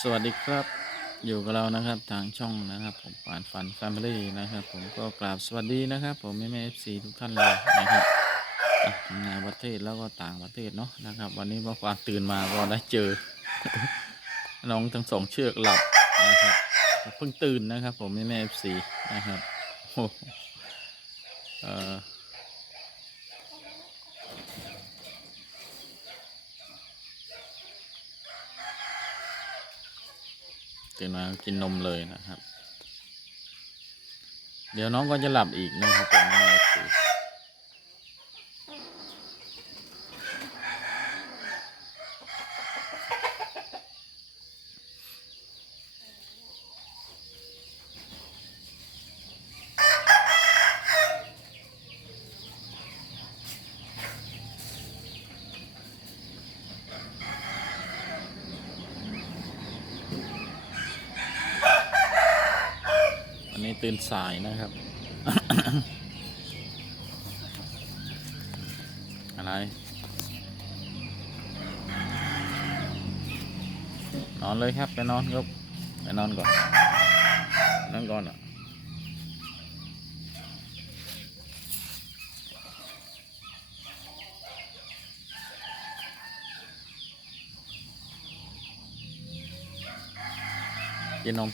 สวัสดีครับ อยู่กับเรานะครับทางช่องนะครับ ผมปานฟันแฟมิลี่นะครับ ผมก็กราบสวัสดีนะครับ ผมแม่แม่เอฟซีทุกท่านเลยนะครับทั้งในประเทศแล้วก็ต่างประเทศเนาะนะครับ วันนี้เมื่อวานตื่นมาก็ได้เจอ น้องทั้งสองเชือกหลับนะครับเพิ่งตื่นนะครับ ผมแม่แม่เอฟซีนะครับโอ้เอ่อ ตื่นมากินนมเลยนะครับ เดี๋ยวน้องก็จะหลับอีกนะครับผม ตื่นสายนะครับ อะไรนอนเลยครับไปนอนครับไปนอนก่อนนอนก่อนอะกินนม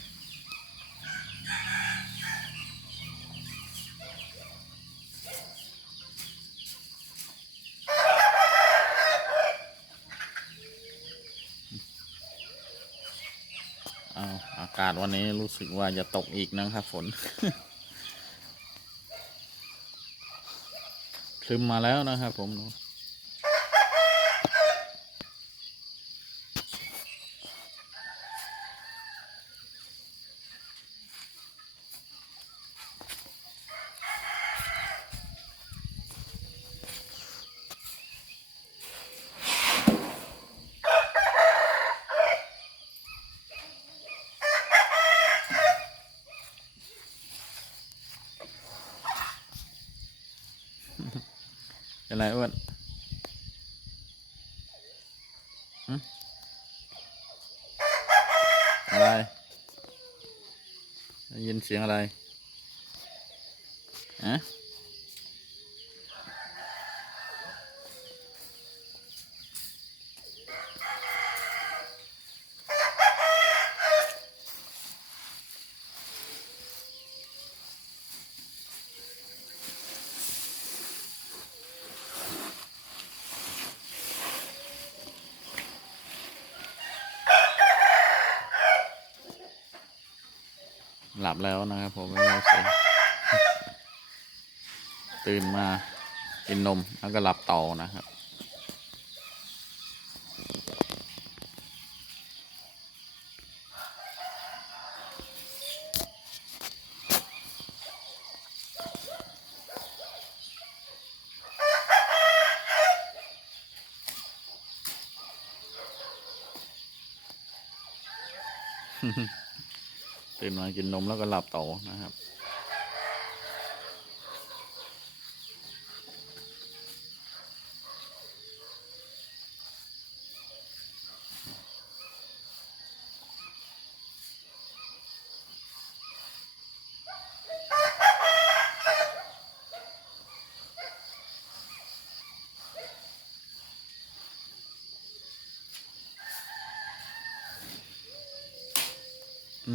เอาอากาศ วันนี้รู้สึกว่าจะตกอีกนะครับฝนคลึมมาแล้วนะครับผม เป็นไรอ้วนอะไรได้ยินเสียงอะไรฮะ หลับแล้วนะครับผมตื่นมากินนมแล้วก็หลับต่อนะครับ ตื่นมากินนมแล้วก็หลับต่อนะครับ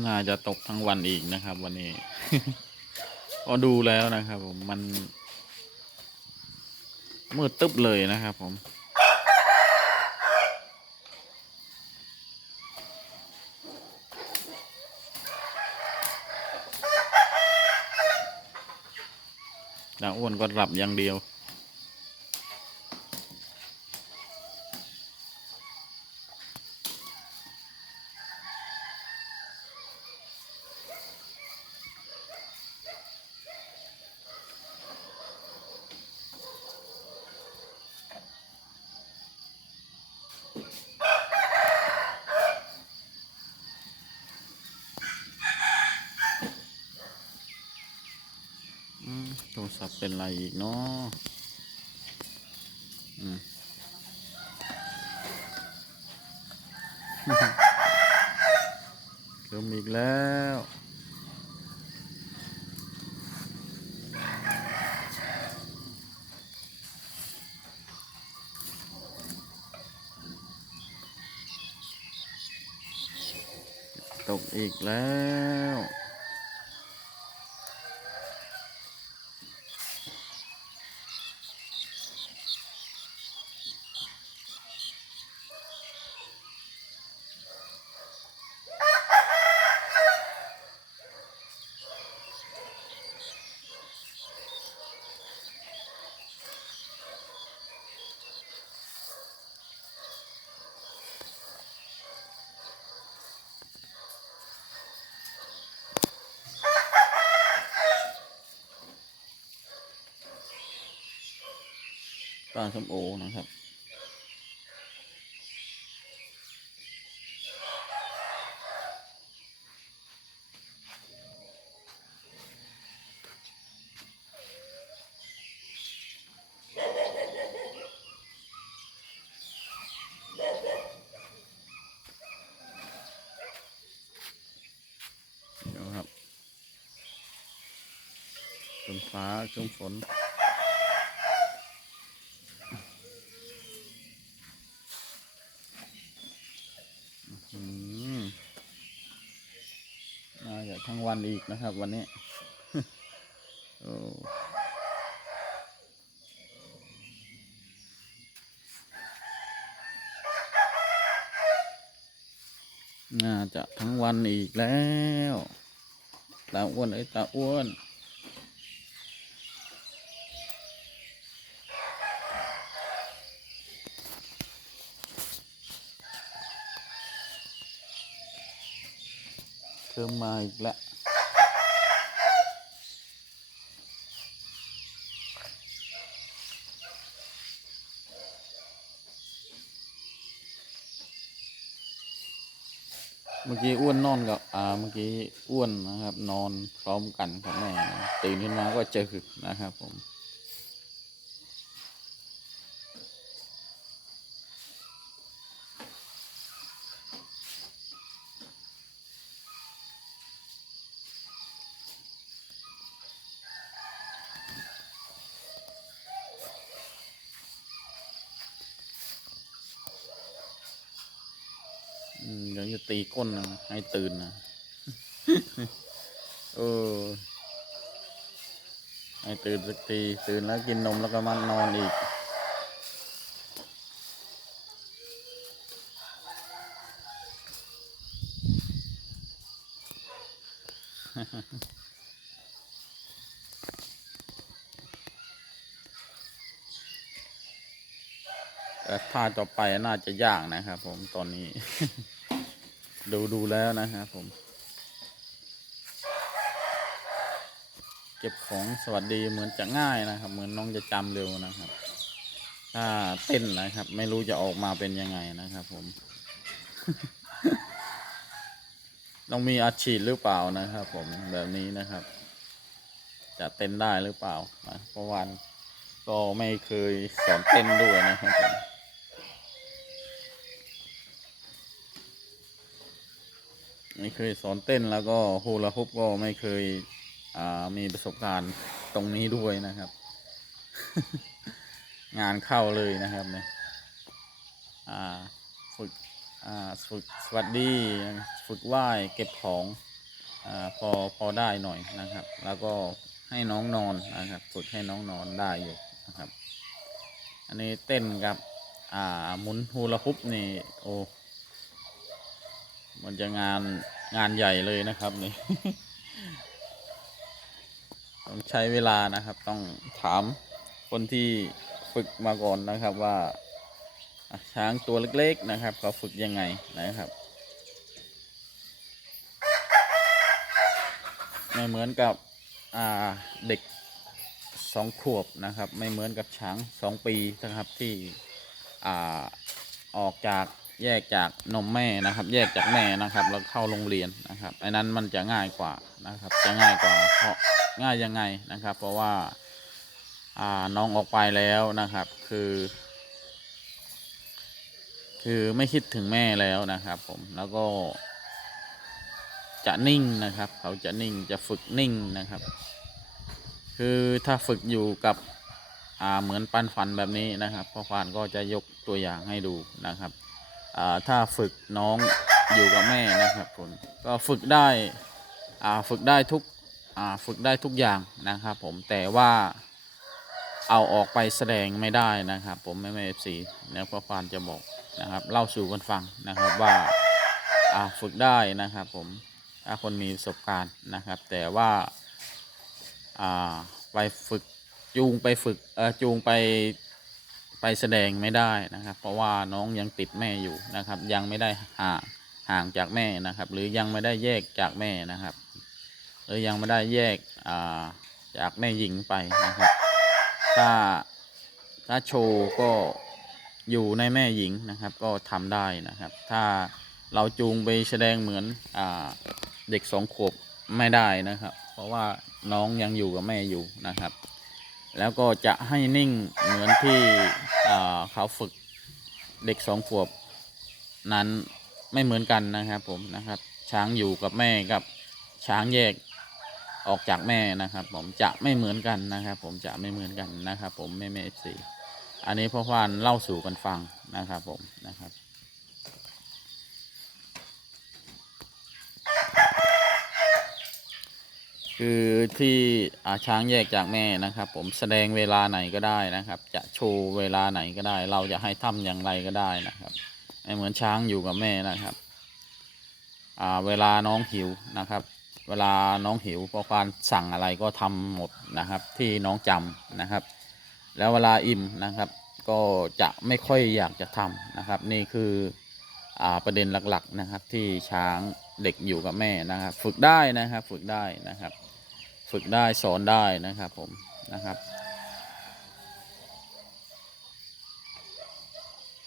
น่าจะตกทั้งวันอีกนะครับ วันนี้ก็ดูแล้วนะครับ ผมมันมืดตึ๊บเลยนะครับ ผม ดาวอ้วนก็หลับอย่างเดียว โทรศัพท์เป็นไรอีกเนาะเริ่มอีกแล้วตกอีกแล้ว ปลาส้มโอนะครับเดี๋ยวครับฝนฟ้าช่วงฝน อืมน่าจะทั้งวันอี กนะครับ วันนี้โอ้น่าจะทั้งวันอีกแล้ว ตาอ้วนไอ้ตาอ้วนเริ่มมาอีกแล้ว เมื่อกี้อ้วนนอนกับอ่าเมื่อกี้อ้วนนะครับ นอนพร้อมกันกับแม่ตื่นขึ้นมาก็เจอนะครับผม เดี๋ยวจะตีก้นนะให้ตื่นนะเออให้ตื่นสักทีตื่นแล้วกินนมแล้วก็มานอนอีกแต่ท่าต่อไปน่าจะยากนะครับผมตอนนี้ ดูดูแล้วนะครับผม เก็บของสวัสดีเหมือนจะง่ายนะครับ เหมือนน้องจะจำเร็วนะครับ ถ้าเต้นนะครับ ไม่รู้จะออกมาเป็นยังไงนะครับ ผมต้องมีอาชีพหรือเปล่านะครับ ผมแบบนี้นะครับ จะเต้นได้หรือเปล่านะเพราะวันก็ไม่เคยสอนเต้นด้วยนะครับผม ไม่เคยสอนเต้นแล้วก็ฮูลาฮุปก็ไม่เคยมีประสบการณ์ตรงนี้ด้วยนะครับ งานเข้าเลยนะครับเนี่ยฝึกฝึกสวัสดีฝึกไหว้เก็บของอพอพอได้หน่อยนะครับ แล้วก็ให้น้องนอนนะครับฝึกให้น้องนอนได้อยู่นะครับ อันนี้เต้นกับหมุนฮูลาฮุปนี่โอ้ มันจะงานงานใหญ่เลยนะครับนี่ต้องใช้เวลานะครับ ต้องถามคนที่ฝึกมาก่อนนะครับว่าช้างตัวเล็กๆนะครับเขาฝึกยังไงนะครับไม่เหมือนกับเด็กสองขวบนะครับ ไม่เหมือนกับช้างสองปีนะครับที่อออกจาก แยกจากนมแม่นะครับ แยกจากแม่นะครับ แล้วเข้าโรงเรียนนะครับไอ้นั้นมันจะง่ายกว่านะครับ จะง่ายกว่าเพราะง่ายยังไงนะครับ เพราะว่าอ่าน้องออกไปแล้วนะครับ คือ คือไม่คิดถึงแม่แล้วนะครับ ผมแล้วก็จะนิ่งนะครับ เขาจะนิ่งจะฝึกนิ่งนะครับ คือถ้าฝึกอยู่กับอ่าเหมือนปันฟันแบบนี้นะครับพ่อควานก็จะยกตัวอย่างให้ดูนะครับ ถ้าฝึกน้องอยู่กับแม่นะครับผมก็ฝึกได้ฝึกได้ทุกฝึกได้ทุกอย่างนะครับผมแต่ว่าเอาออกไปแสดงไม่ได้นะครับ ผมไม่ไม่เอฟซีแล้วพ่อควานจะบอกนะครับ เล่าสู่กันฟังนะครับว่าฝึกได้นะครับ ผมถ้าคนมีประสบการณ์นะครับ แต่ว่าาไปฝึกจูงไปฝึกจูงไป ไปแสดงไม่ได้นะครับ เพราะว่าน้องยังติดแม่อยู่นะครับ ยังไม่ได้ห่างห่างจากแม่นะครับ หรือยังไม่ได้แยกจากแม่นะครับ หรือยังไม่ได้แยกาจากแม่หญิงไปนะครับ ถ้าถ้าโชว์ก็อยู่ในแม่หญิงนะครับ ก็ทำได้นะครับ ถ้าเราจูงไปแสดงเหมือนอเด็กสองขวบไม่ได้นะครับ เพราะว่าน้องยังอยู่กับแม่อยู่นะครับ แล้วก็จะให้นิ่งเหมือนที่เขาฝึกเด็กสองขวบนั้นไม่เหมือนกันนะครับผมนะครับ ช้างอยู่กับแม่กับช้างแยกออกจากแม่นะครับ ผมจะไม่เหมือนกันนะครับ ผมจะไม่เหมือนกันนะครับ ผมแม่แม่เอฟซีอันนี้พ่อควานเล่าสู่กันฟังนะครับผมนะครับ คือที่ช้างแยกจากแม่นะครับ ผมแสดงเวลาไหนก็ได้นะครับ จะโชว์เวลาไหนก็ได้ เราจะให้ทำอย่างไรก็ได้นะครับไม่เหมือนช้างอยู่กับแม่นะครับเวลาน้องหิวนะครับ เวลาน้องหิวพราะการสั่งอะไรก็ทำหมดนะครับ ที่น้องจำนะครับ แล้วเวลาอิ่มนะครับ ก็จะไม่ค่อยอยากจะทำนะครับ นี่คืออประเด็นหลักๆนะครับที่ช้างเด็กอยู่กับแม่นะครับ ฝึกได้นะครับ ฝึกได้นะครับ ฝึกได้สอนได้นะครับผมนะครับ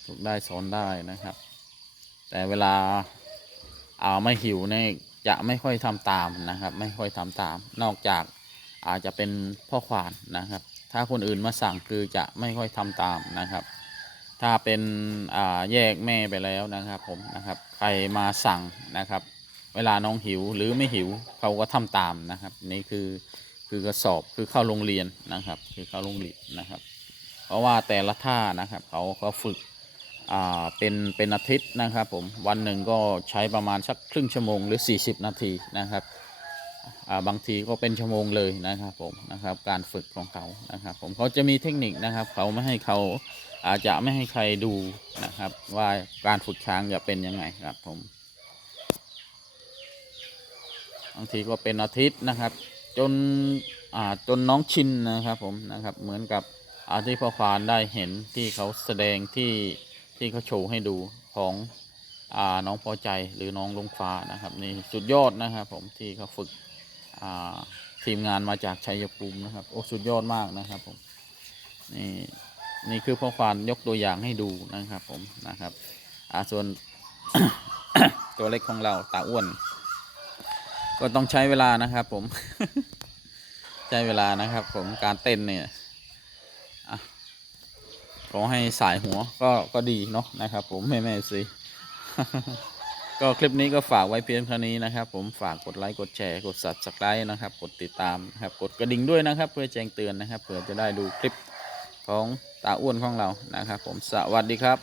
ฝึกได้สอนได้นะครับ แต่เวลาเอาไม่หิวเนี่ยจะไม่ค่อยทำตามนะครับ ไม่ค่อยทำตาม นอกจากอาจจะเป็นพ่อขวานนะครับ ถ้าคนอื่นมาสั่งคือจะไม่ค่อยทำตามนะครับ ถ้าเป็นแยกแม่ไปแล้วนะครับผมนะครับ ใครมาสั่งนะครับ เวลาน้องหิวหรือไม่หิวเขาก็ทำตามนะครับ นี่คือคือกระสอบคือเข้าโรงเรียนนะครับ คือเข้าโรงเรียนนะครับ เพราะว่าแต่ละท่านะครับเขาเขาฝึกอ่าเป็นเป็นอาทิตย์นะครับผมวันหนึ่งก็ใช้ประมาณสักครึ่งชั่วโมงหรือ 40 นาทีนะครับอ่าบางทีก็เป็นชั่วโมงเลยนะครับผมนะครับการฝึกของเขานะครับผมเขาจะมีเทคนิคนะครับเขาไม่ให้เขาอาจจะไม่ให้ใครดูนะครับ ว่าการฝึกช้างจะเป็นยังไงครับผม บางทีก็เป็นอาทิตย์นะครับ จนอ่าจนน้องชินนะครับผมนะครับ เหมือนกับอาที่พ่อควานได้เห็นที่เขาแสดงที่ที่เขาโชว์ให้ดูของอ่าน้องพอใจหรือน้องลงฟ้านะครับนี่สุดยอดนะครับผมที่เขาฝึกอ่าทีมงานมาจากชัยภูมินะครับโอ้สุดยอดมากนะครับผมนี่นี่คือพ่อควานยกตัวอย่างให้ดูนะครับผมนะครับอ่าส่วนตัวเล็กของเราตาอ้วน ก็ต้องใช้เวลานะครับ ผม ใช้เวลานะครับ ผมการเต้นเนี่ยขอให้สายหัวก็ก็ดีเนาะนะครับ ผมแม่แม่สิก็คลิปนี้ก็ฝากไว้เพียงเท่านี้นะครับ ผมฝากกดไลค์กดแชร์กด subscribe นะครับ กดติดตามนะครับกดกระดิ่งด้วยนะครับ เพื่อแจ้งเตือนนะครับเผื่อจะได้ดูคลิปของตาอ้วนของเรานะครับ ผมสวัสดีครับ